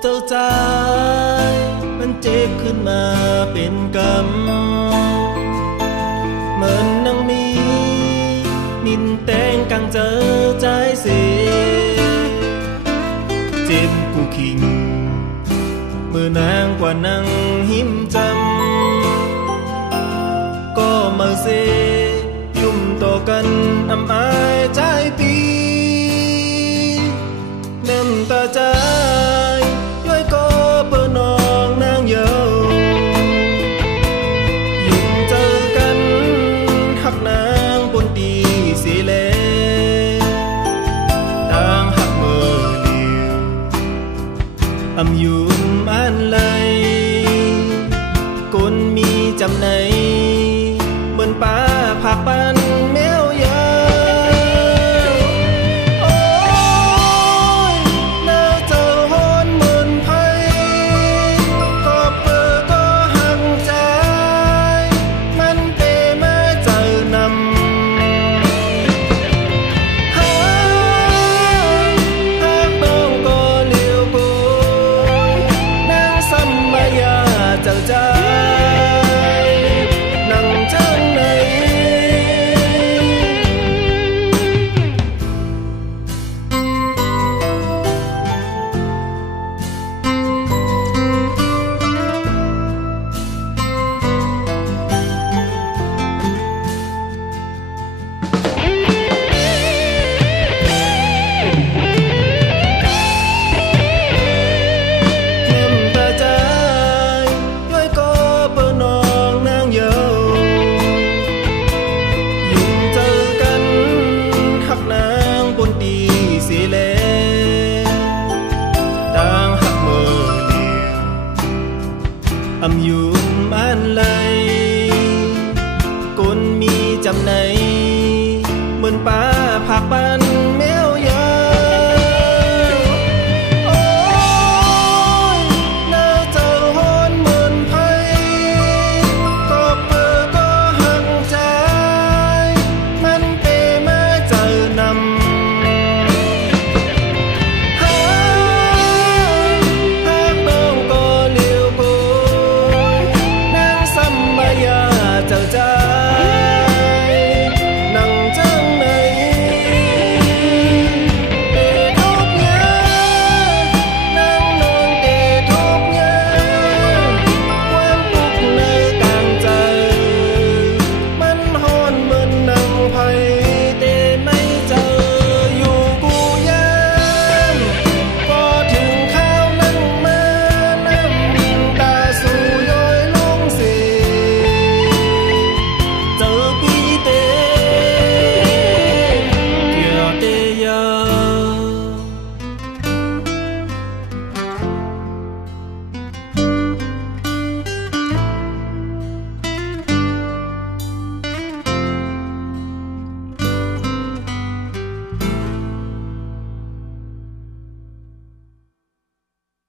เจ้าใจมันเจ็บขึ้นมาเป็นกรรมเหมือนนางมีมินแตงกังเจอใจเสียเจ็บกูคิงมือนางกว่านางหิมจำก็มาเสยุ่มต่อกันอำอายใจปีน้ำตาใจย้อยก็เปิดนองนางเยายุ่มเจอกันหักนางปนดีสีเลต่างหักเมื่อเดียวอำยุ่มอันเลยคนมีจำในบนป่าผักปันแมวยาโอ้ยน่าเจ้าฮอนเหมือนไผ่ก็เปิดก็หักใจมันเตะมาเจอนำหากน้องก็เลี้ยวโกนางสัมมายาเจ้าใจอำยุ่มอันเล